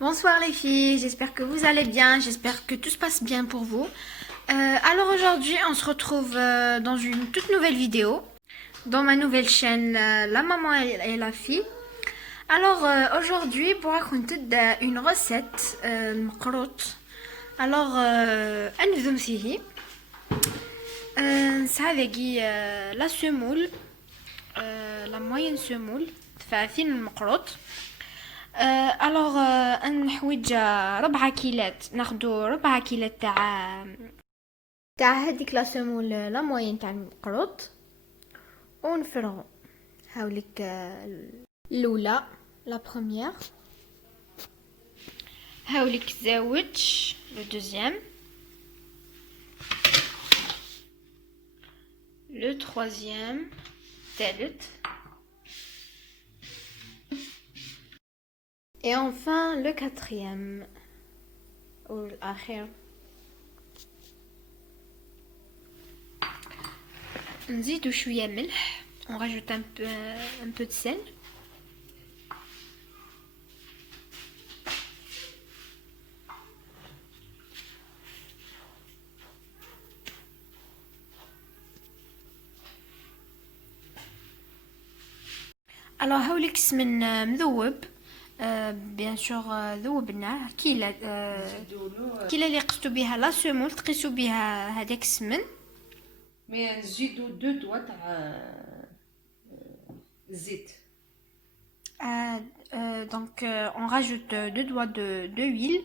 Bonsoir les filles, j'espère que vous allez bien, j'espère que tout se passe bien pour vous. Alors aujourd'hui on se retrouve dans une toute nouvelle vidéo, dans ma nouvelle chaîne La Maman et la Fille. Alors aujourd'hui pour raconter une recette المقروط. Alors أنفذ فيه نسعى la semoule, la moyenne semoule فين المقروط. الوغ نحويج 4 كيلات، ناخدو 4 كيلات تاع هذيك لا سمول لا موين تاع المقروط ونفرغو. هاوليك الاولى لا بروميير، هاوليك زوج لو دوزيام، لو تروازيام الثالث، et enfin le quatrième ou l'akhir. نزيدو شويه ملح، on rajoute un peu de sel. alors هاوليك السمن مذوب، بيان سور ذوبناه. كيله اللي قستو بها لا سمول تقيسو بها هذاك السمن. مي نزيدو 2 دوا تاع زيت. donc on rajoute 2 doigts de huile.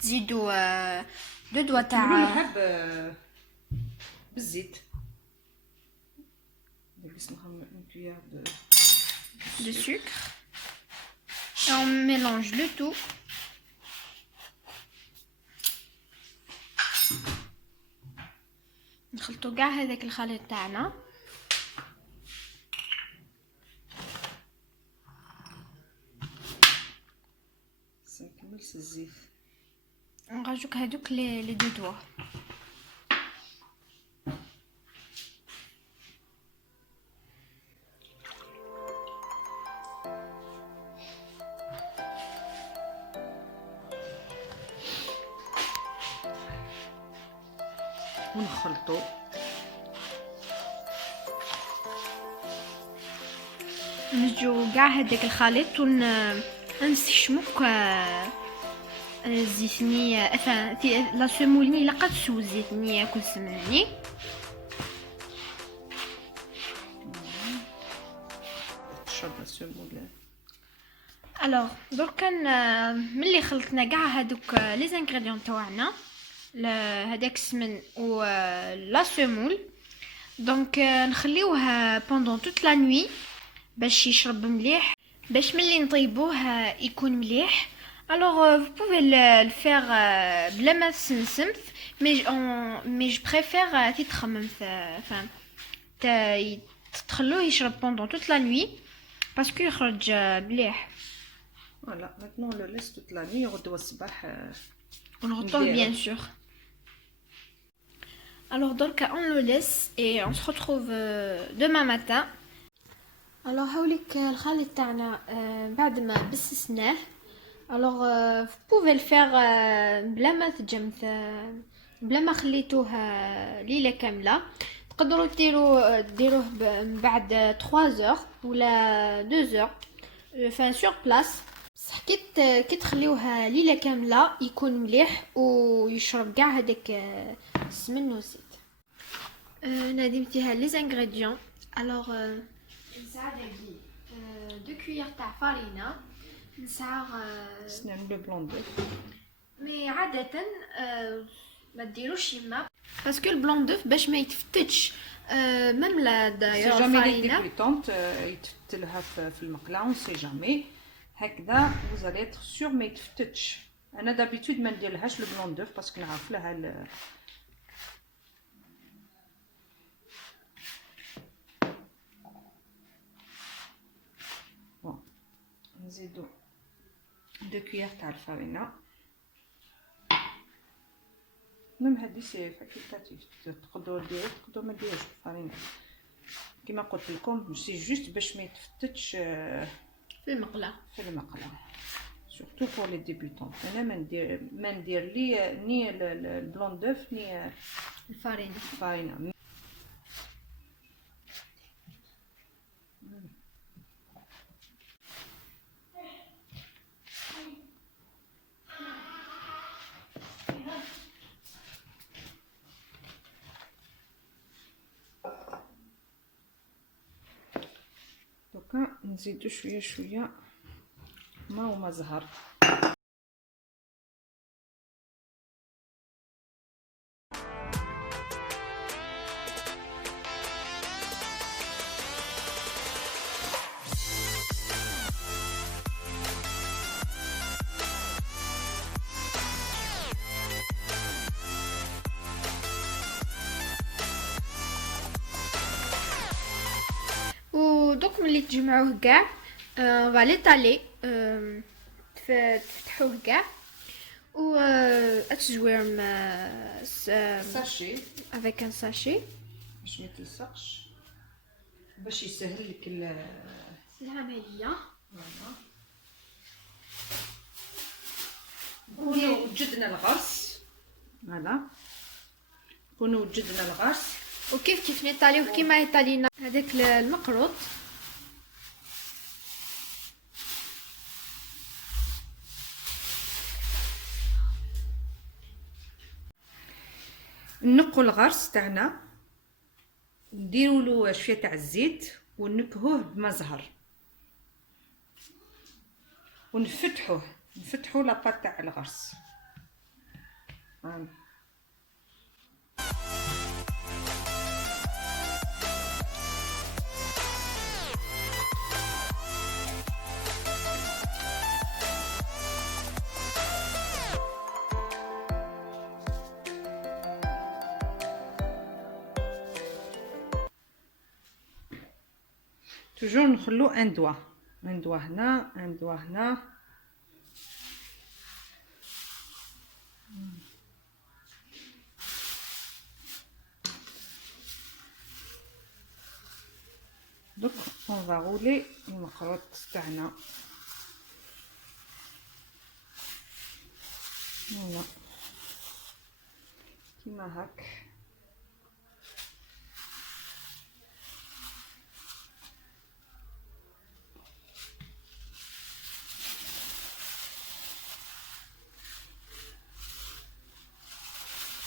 تزيدو 2 doigts تاع بالزيت. نسمحها une cuillère de sucre. Et on mélange le tout. نخلطو كاع هذاك الخليط تاعنا. نكمل الزيت. نراجوك هذوك لي دو دوا. ونخلطو. نجو كاع هذاك الخليط ونستشموك الزيتني، لا سمولني لقات سو زيتني ياكل سمني. تشرب لا سمول. الوغ دركا ملي خلطنا كاع هذوك لي زانغريديون تاعنا، هذاك السمن و لا سمول، دونك نخليوه بوندون توت لا نوي باش يشرب مليح، باش ملي نطيبوه يكون مليح. الوغ vous pouvez le faire بلا ما تسمسمث، مي جو بريفير تتخمم تخلوه يشرب بوندون توت لا نوي باسكو يخرج مليح. فوالا maintenant on le laisse toute la nuit. غدوه الصباح on le retourne bien sûr. alors donc on le laisse et on se retrouve demain matin. alors هاوليك الخليط تاعنا بعد ما بسسناه. alors vous pouvez le faire بلا ما تجمث، بلا ما خليتوه ليله كامله. تقدروا ديروه من بعد 3 heures ولا 2 heures enfin sur place. بصح كي تخليوها ليله كامله يكون مليح ويشرب كاع هذاك السمن والزيت. نادم فيها لي زانغريديون. الوغ نساع داكي 2 كويير تاع فارينه، نساع سنعمل لو بلون دوف. مي عاده ما ديروش يما باسكو البلون دوف باش ما يتفتتش. ميم لا داير الفارينه ديبيتونت يتفتلها في المقله، اون سي جامي هكذا vous allez être sûr ما يتفتتش. انا دابيتود ما نديرلهاش لو بلون دوف باسكو نعرف لها نزيدو 2 كويير تاع الفارينه. ميم هادي سي فاكولتاتيف، تقدروا ديروا تقدروا ما ديروش الفارينه كما قلت لكم، سي جوست باش ما يتفتتش في المقله. سورتو سورتو بور لي ديبيوتون. انا ما ندير لي ني البلون دوف ني الفارينه. دوكا نزيدو شويه شويه ما وما زهر. ودوك ملي تجمعوه كاع فالي طالي تفتحوه كاع و تجويرم ساشي افيك ان ساشي باش ما تلصقش، باش يسهل لك العمليه. نكونوا وجدنا الغرس. فوالا نكونوا وجدنا الغرس وكيف نطاليوه كيما يطالينا هذاك المقروط. نقوا الغرس تاعنا، نديروا له شويه تاع الزيت ونكهوه بما زهر نفتحوا لاباط تاع الغرس. توجور نخلو ان دوا هنا ان دوا هنا. دوك اون فا رولي المقروط تاعنا. فوالا كيما هاك.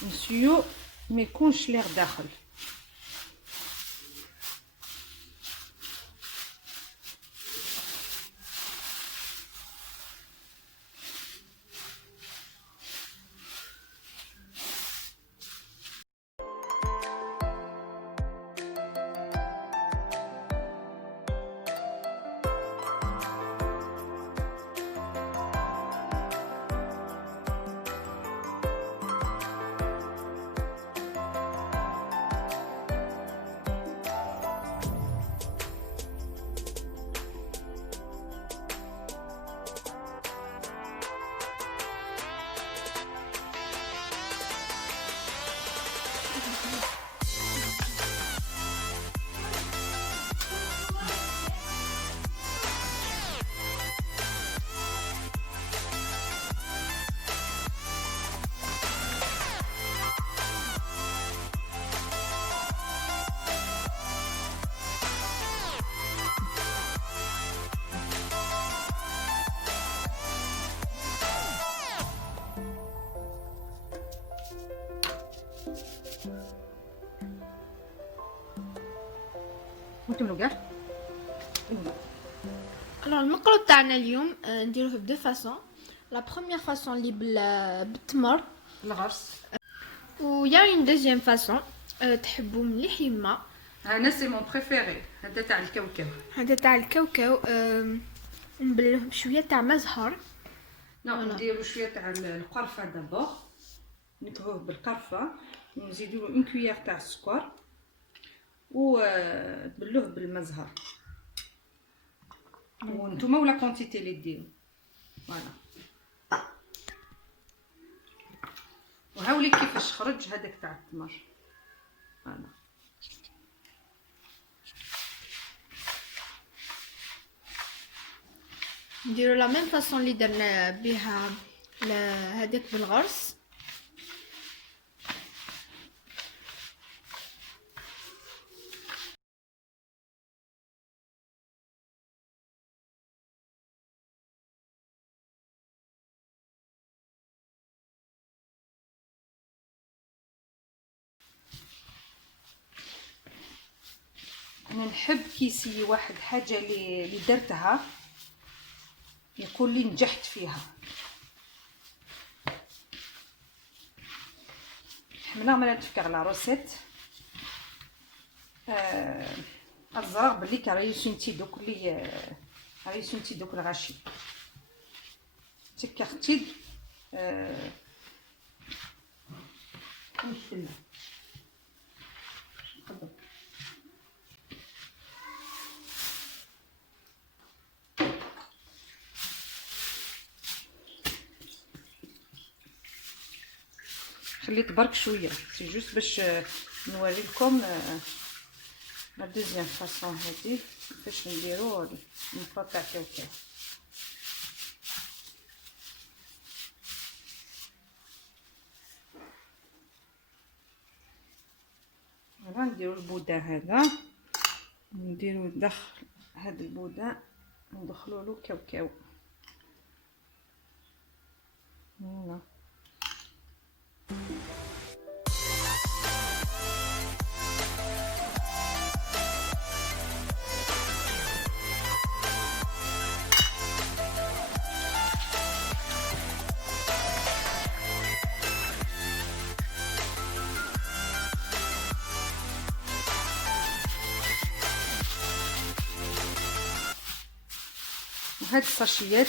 نسيو ما يكونش ليغ داخل. ونكملوا كاع. المقروط تاعنا اليوم نديروه بدو فاصون. لا بروميير فاصون اللي بالتمر الغرس، ويا اون دوزيام فاصون تحبوا مليح يما. انا سي مون بريفيري هذا تاع الكاوكاو. هذا تاع الكاوكاو نبلوه بشويه تاع مزهر. نديرو شويه تاع القرفه دابور، نكهوه بالقرفه، نزيدو له اون كويير تاع السكر وتبلوه بالمزهر. وانتوما ولا كونتيتي اللي ديرو. فوالا وهاولي كيفاش خرج هذاك تاع التمر. فوالا نديرو لا ميم فاصون اللي درنا بها هذاك بالغرس. انا نحب كي يسي واحد حاجه اللي درتها يقول لي نجحت فيها. حنا ما نتفكر على روسيت الزرق بلي كراي سنتي دوك اللي راي سنتي دوك الغاشي تكختي خليت برك شويه سي جوست باش نوري لكم لا دوزيام فاصون هادي كيفاش نديرو النقطه تاع كاوكاو. هنا نديرو البودان هذا نديرو داخل هاد البودان ندخلو له كاوكاو هنا. هاد الساشيات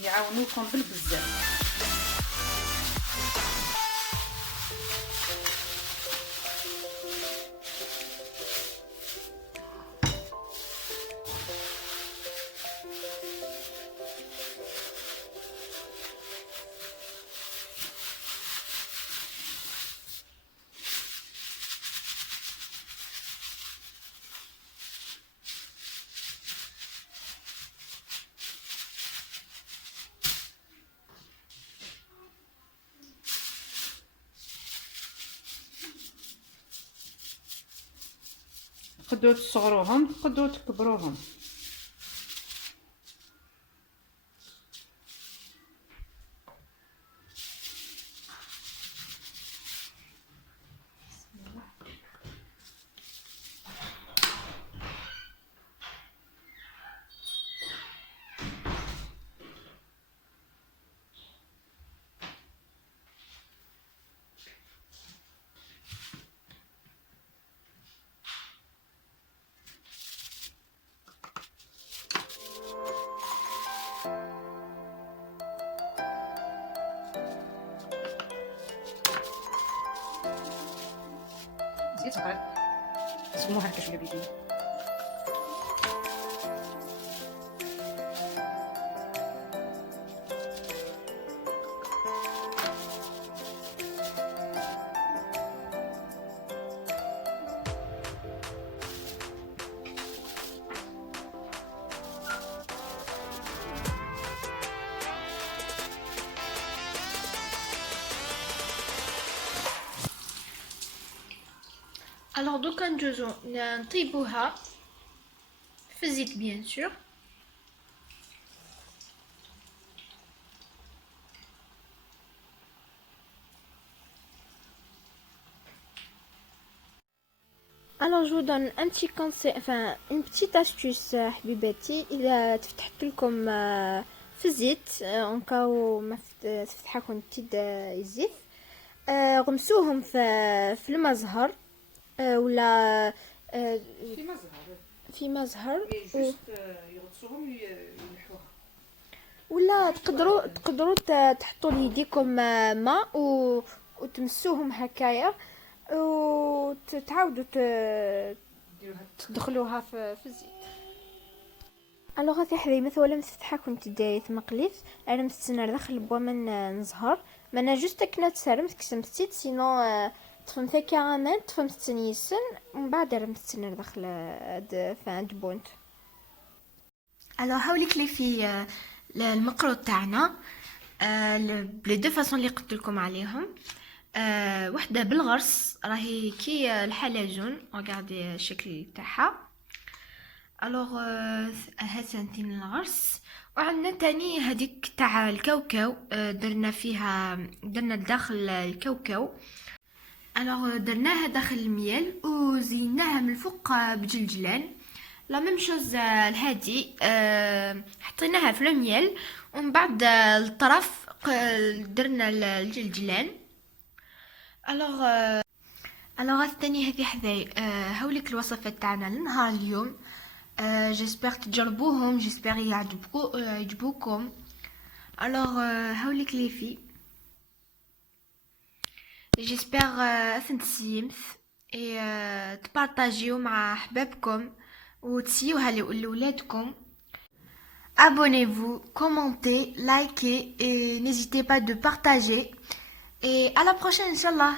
يعاونوكم بالبزاف. تقدروا تصغروهم تقدروا تكبروهم. زيت صغير سموها هكا شويه بيدي. الوغ دوكا ندوزو نطيبوها في الزيت بيان سور. Alors je vous donne un petit conseil, enfin une petite astuce حبيباتي إذا تفتحت لكم في الزيت en cas où ما تفتحكم تيد الزيت غمسوهم في المزهر ولا في مزهر يغطسوهم يلحوها ولا تقدروا تحطوا ليديكم ماء وتمسوهم هكايا وتعاودوا تدخلوها في الزيت. الوغ في حذي مثلا ولا مفتحه كنت دايت مقليف انا مستنى داخل بوا من نزهر ما انا جوست كنا تسرمت كسمتيت سينو تفهمت كامل تفهمت سنيسن ومن بعد مستنى داخل فاند بونت. الو هاوليك لي في المقرو تاعنا بلي دو فاصون اللي قلت لكم عليهم. وحده بالغرس راهي كي الحلزون، ريغاردي الشكل تاعها. الوغ هاد سنتي من الغرس. وعندنا تاني هذيك تاع الكاوكاو، درنا داخل الكاوكاو. الوغ درناها داخل الميل وزيناها من الفوق بجلجلان. لا ميم شوز لهادي، حطيناها في الميل ومن بعد الطرف درنا الجلجلان. الوغ الثاني هذه حذاي. هاوليك الوصفات تاعنا لنهار اليوم. جيسبر تجربوهم، جيسبر يعجبوكم. الوغ هاوليك لي في جيسبر تنتسيمث تبارطاجيو مع احبابكم وتسيوها لولادكم. Abonnez-vous, commentez, likez et n'hésitez pas de partager. Et à la prochaine, Inch'Allah.